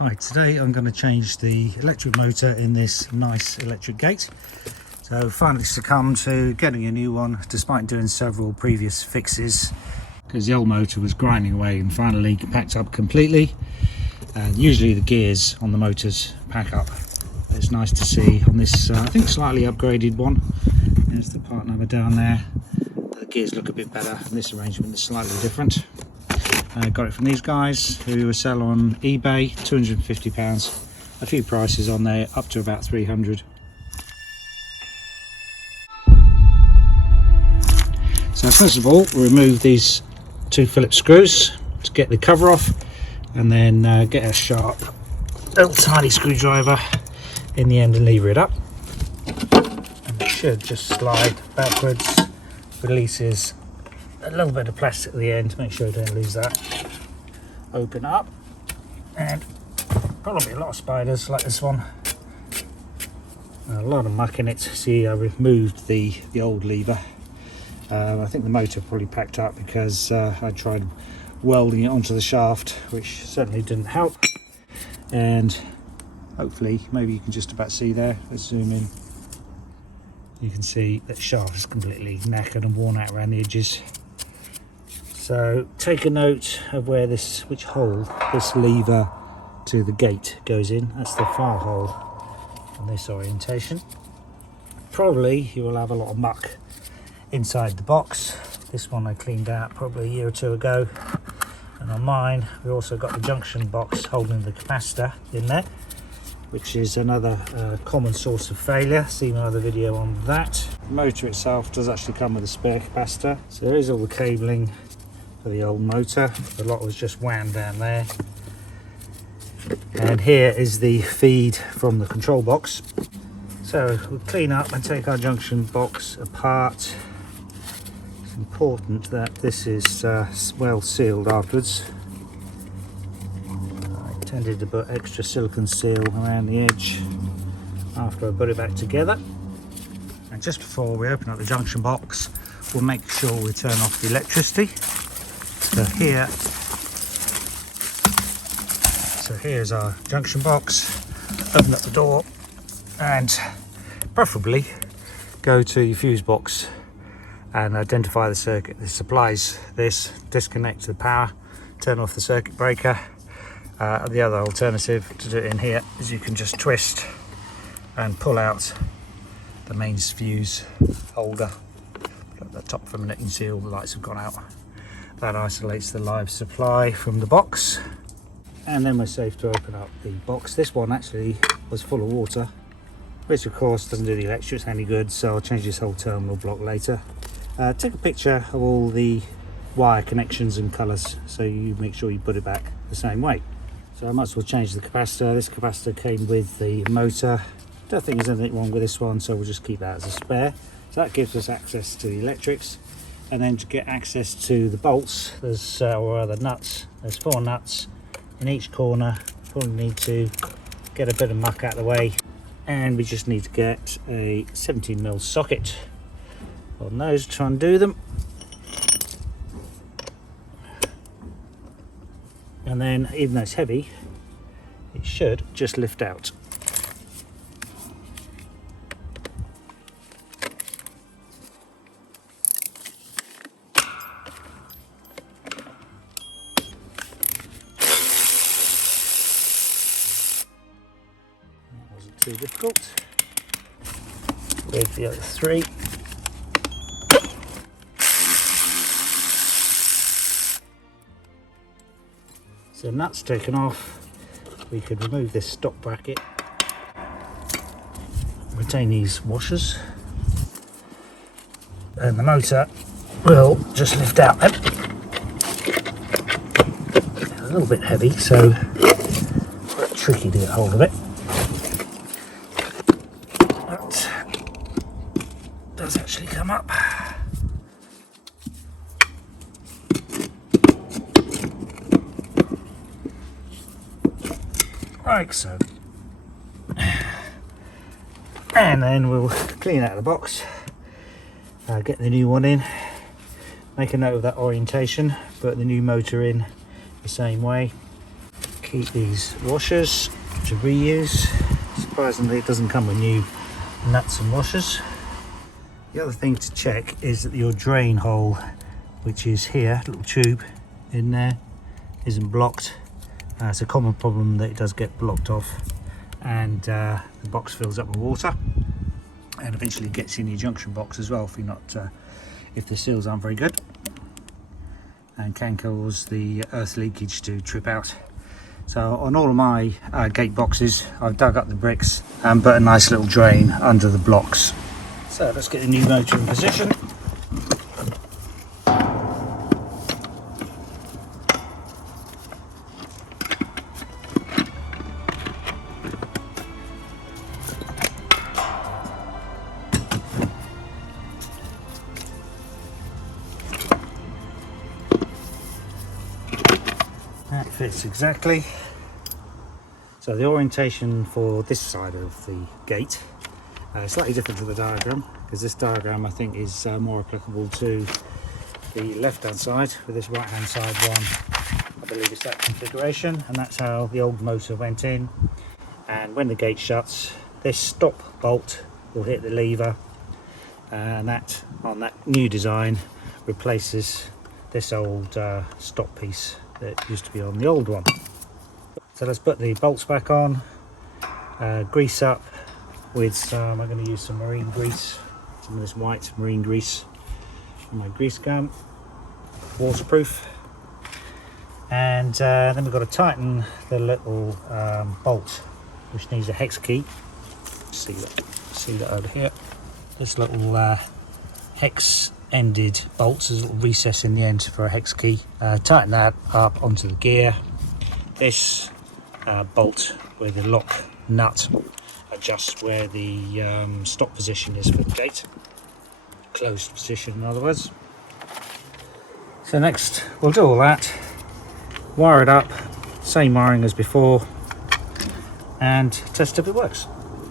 Hi, today I'm going to change the electric motor in this nice electric gate. So finally succumbed to getting a new one despite doing several previous fixes, because the old motor was grinding away and finally packed up completely. And usually the gears on the motors pack up. It's nice to see on this I think slightly upgraded one. There's the part number down there. The gears look a bit better and this arrangement is slightly different. I got it from these guys who sell on eBay, £250. A few prices on there, up to about 300. So first of all, we'll remove these two Phillips screws to get the cover off, and then get a sharp little tiny screwdriver in the end and lever it up. And it should just slide backwards, releases a little bit of plastic at the end to make sure you don't lose that. Open up, and probably a lot of spiders like this one. A lot of muck in it. See, I removed the old lever. I think the motor probably packed up because I tried welding it onto the shaft, which certainly didn't help. And hopefully, maybe you can just about see there. Let's zoom in. You can see that shaft is completely knackered and worn out around the edges. So take a note of where which hole this lever to the gate goes in. That's the far hole on this orientation. Probably you will have a lot of muck inside the box. This one I cleaned out probably a year or two ago. And on mine, we also got the junction box holding the capacitor in there, which is another common source of failure. See my other video on that. The motor itself does actually come with a spare capacitor. So there is all the cabling for the old motor. A lot was just wound down there. And here is the feed from the control box. So we'll clean up and take our junction box apart. It's important that this is well sealed afterwards. I tended to put extra silicone seal around the edge after I put it back together. And just before we open up the junction box, we'll make sure we turn off the electricity. So here's our junction box. Open up the door and preferably go to your fuse box and identify the circuit that supplies this. Disconnect the power, turn off the circuit breaker. The other alternative to do it in here is you can just twist and pull out the mains fuse holder. At the top for a minute, you can see all the lights have gone out. That isolates the live supply from the box, and then we're safe to open up the box. This one actually was full of water, which of course doesn't do the electrics any good, so I'll change this whole terminal block later. Take a picture of all the wire connections and colours so you make sure you put it back the same way. So I might as well change the capacitor. This capacitor came with the motor. Don't think there's anything wrong with this one, so we'll just keep that as a spare. So that gives us access to the electrics. And then to get access to the bolts, there's or the nuts, there's 4 nuts in each corner. Probably need to get a bit of muck out of the way, and we just need to get a 17mm socket on those to undo them. And then, even though it's heavy, it should just lift out. Too difficult. With the other 3. So nuts taken off, we could remove this stop bracket, retain these washers, and the motor will just lift out then. It's a little bit heavy, so quite tricky to get hold of it. Does actually come up. Like so. And then we'll clean out the box, get the new one in, make a note of that orientation, put the new motor in the same way. keep these washers to reuse. Surprisingly, it doesn't come with new nuts and washers. The other thing to check is that your drain hole, which is here, little tube in there, isn't blocked. It's a common problem that it does get blocked off, and the box fills up with water and eventually gets in your junction box as well if the seals aren't very good, and can cause the earth leakage to trip out. So on all of my gate boxes, I've dug up the bricks and put a nice little drain under the blocks. So let's get the new motor in position. That fits exactly. So the orientation for this side of the gate is slightly different to the diagram, because this diagram I think is more applicable to the left hand side, with this right hand side one I believe it's that configuration, and that's how the old motor went in. And when the gate shuts, this stop bolt will hit the lever, and that on that new design replaces this old stop piece that used to be on the old one. So let's put the bolts back on, grease up with some, I'm going to use some marine grease, some of this white marine grease from my grease gun, waterproof. And then we've got to tighten the little bolt, which needs a hex key. See that over here. This little hex ended bolts, there's a little recess in the end for a hex key. Tighten that up onto the gear. This bolt with the lock nut adjusts where the stop position is for the gate, closed position in other words. So next we'll do all that, wire it up, same wiring as before, and test if it works.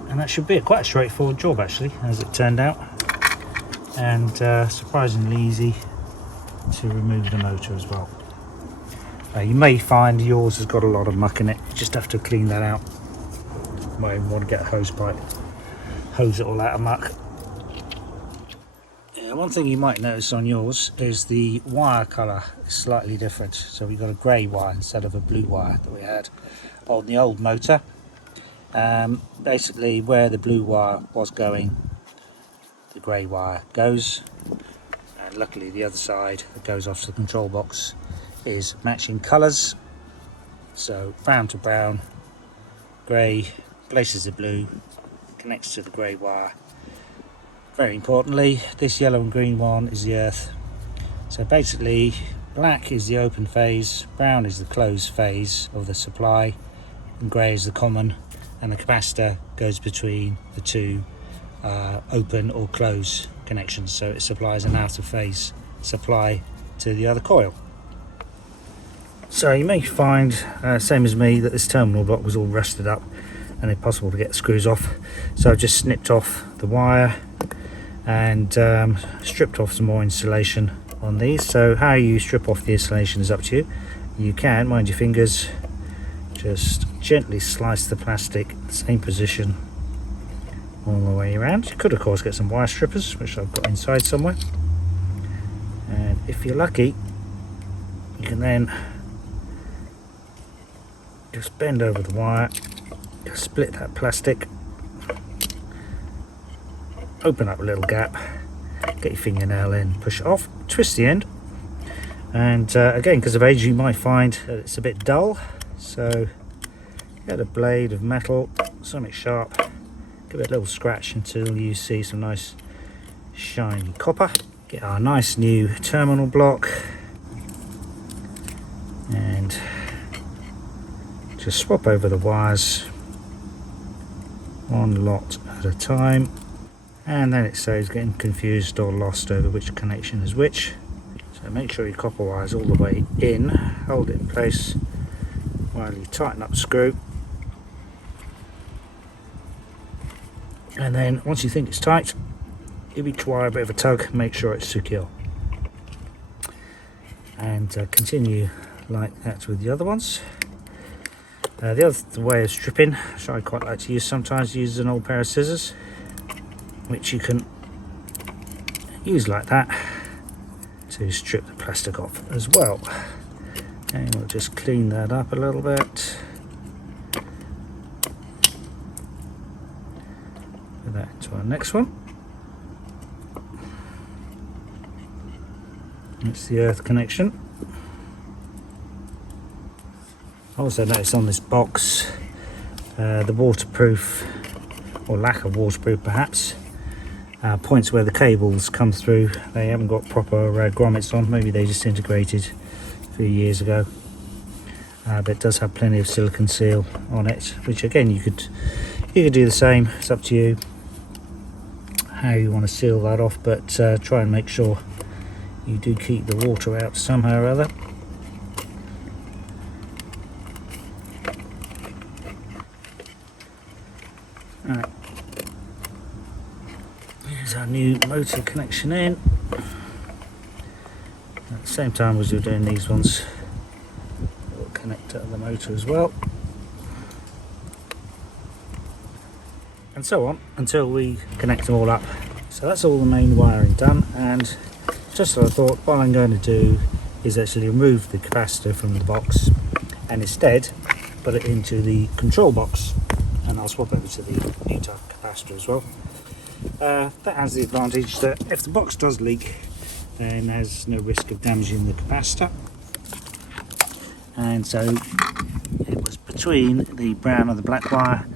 And that should be quite a straightforward job actually, as it turned out, and surprisingly easy to remove the motor as well. You may find yours has got a lot of muck in it, you just have to clean that out. You might even want to get a hose pipe, hose it all out of muck. Yeah, one thing you might notice on yours is the wire colour is slightly different. So we've got a grey wire instead of a blue wire that we had on the old motor. Basically where the blue wire was going, the grey wire goes, and luckily the other side that goes off to the control box is matching colours. So brown to brown, grey places the blue, connects to the grey wire. Very importantly, this yellow and green one is the earth. So basically black is the open phase, brown is the closed phase of the supply, and grey is the common, and the capacitor goes between the two open or closed connections, so it supplies an out of phase supply to the other coil. So you may find, same as me, that this terminal block was all rusted up and impossible to get the screws off. So I've just snipped off the wire and stripped off some more insulation on these. So how you strip off the insulation is up to you. You can, mind your fingers, just gently slice the plastic, same position all the way around. You could of course get some wire strippers, which I've got inside somewhere, and if you're lucky you can then just bend over the wire, just split that plastic, open up a little gap, get your fingernail in, push it off, twist the end, and again, because of age, you might find that it's a bit dull, so get a blade of metal, something sharp, give it a little scratch until you see some nice shiny copper. Get our nice new terminal block and just swap over the wires one lot at a time, and then it saves getting confused or lost over which connection is which. So make sure your copper wire is all the way in, hold it in place while you tighten up the screw, and then once you think it's tight, give each wire a bit of a tug, make sure it's secure, and continue like that with the other ones. The other way of stripping, which I quite like to use sometimes, use an old pair of scissors, which you can use like that to strip the plastic off as well. And we'll just clean that up a little bit. Put that into our next one. It's the earth connection. I also noticed on this box the waterproof, or lack of waterproof perhaps, points where the cables come through. They haven't got proper grommets on, maybe they just integrated a few years ago. But it does have plenty of silicone seal on it, which again you could do the same. It's up to you how you want to seal that off, but try and make sure you do keep the water out somehow or other. Right. Here's our new motor connection in. At the same time as you're doing these ones, we'll connect to the motor as well. And so on until we connect them all up. So that's all the main wiring done, and just what I thought, what I'm going to do is actually remove the capacitor from the box and instead put it into the control box, and I'll swap over to the new type capacitor as well. That has the advantage that if the box does leak, then there's no risk of damaging the capacitor. And so it was between the brown and the black wire,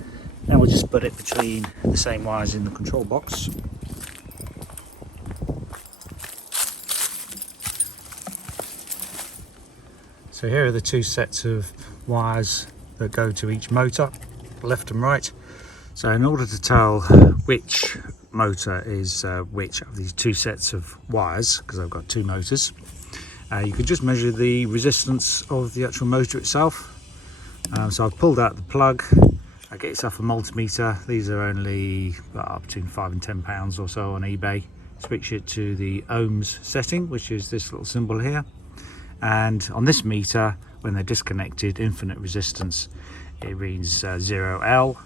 and we'll just put it between the same wires in the control box. So here are the two sets of wires that go to each motor, left and right. So in order to tell which motor is which of these two sets of wires, because I've got two motors, you can just measure the resistance of the actual motor itself. So I've pulled out the plug. I get yourself a multimeter. These are only between £5 and £10 or so on eBay. Switch it to the ohms setting, which is this little symbol here. And on this meter, when they're disconnected, infinite resistance, it reads 0L.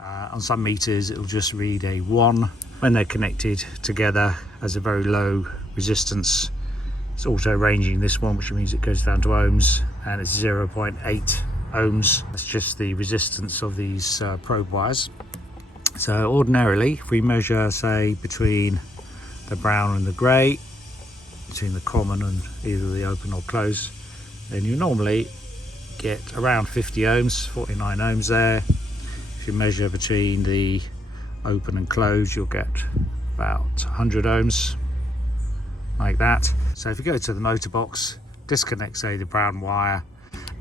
On some meters, it'll just read a 1. When they're connected together as a very low resistance, it's auto ranging this one, which means it goes down to ohms, and it's 0.8 ohms. That's just the resistance of these probe wires. So ordinarily, if we measure, say, between the brown and the grey, between the common and either the open or close, then you normally get around 50 ohms, 49 ohms there. If you measure between the open and close, you'll get about 100 ohms, like that. So if you go to the motor box, disconnect, say, the brown wire,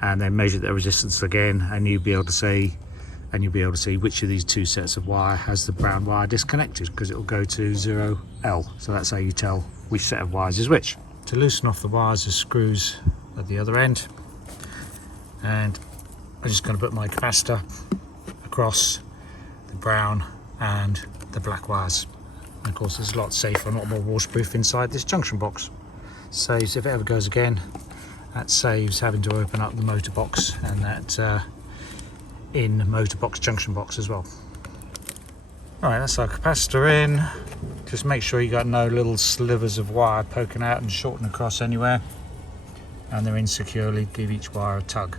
and then measure the resistance again, and you'll be able to see which of these two sets of wire has the brown wire disconnected, because it will go to 0L. So that's how you tell which set of wires is which. To loosen off the wires, there's screws at the other end, and I'm just going to put my capacitor across the brown and the black wires. And of course, it's a lot safer and a lot more waterproof inside this junction box. Saves if it ever goes again. That saves having to open up the motor box, and that in motor box junction box as well. Alright, that's our capacitor in. Just make sure you got no little slivers of wire poking out and shorting across anywhere, and they're in securely. Give each wire a tug.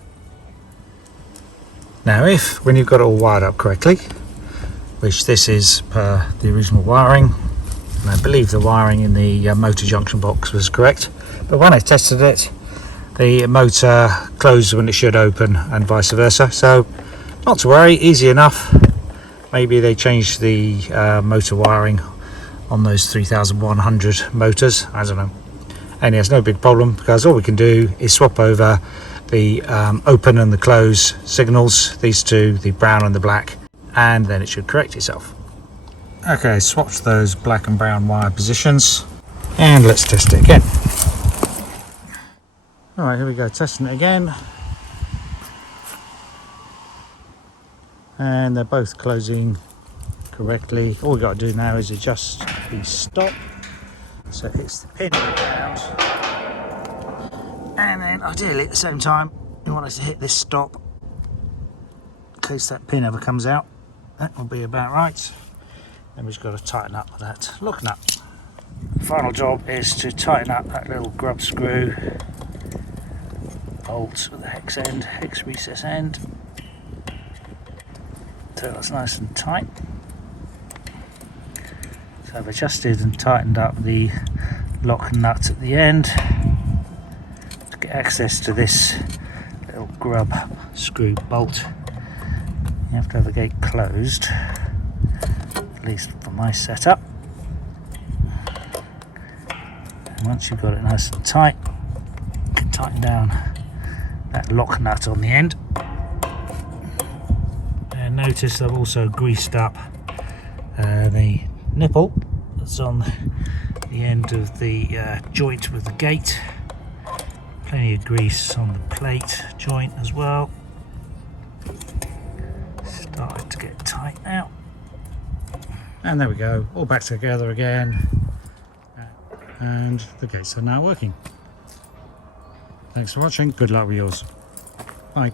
Now if, when you've got it all wired up correctly, which this is per the original wiring, and I believe the wiring in the motor junction box was correct, but when I tested it, the motor closed when it should open and vice versa. So not to worry, easy enough. Maybe they changed the motor wiring on those 3100 motors, I don't know. Anyway, it's no big problem, because all we can do is swap over the open and the close signals, these two, the brown and the black, and then it should correct itself. Okay, swapped those black and brown wire positions, and let's test it again. Alright, here we go, testing it again. And they're both closing correctly. All we've got to do now is adjust the stop, so it hits the pin on the ground, and then ideally at the same time you want us to hit this stop case that pin ever comes out. That will be about right. Then we've just got to tighten up with that lock nut. The final job is to tighten up that little grub screw bolt at the hex recess end. So that's nice and tight. So I've adjusted and tightened up the lock nut at the end to get access to this little grub screw bolt. You have to have the gate closed, at least for my setup. And once you've got it nice and tight, you can tighten down that lock nut on the end. And notice I've also greased up the nipple that's on the end of the joint with the gate. Plenty of grease on the plate joint as well. Started to get tight now. And there we go, all back together again. And the gates are now working. Thanks for watching, good luck with yours. Bye.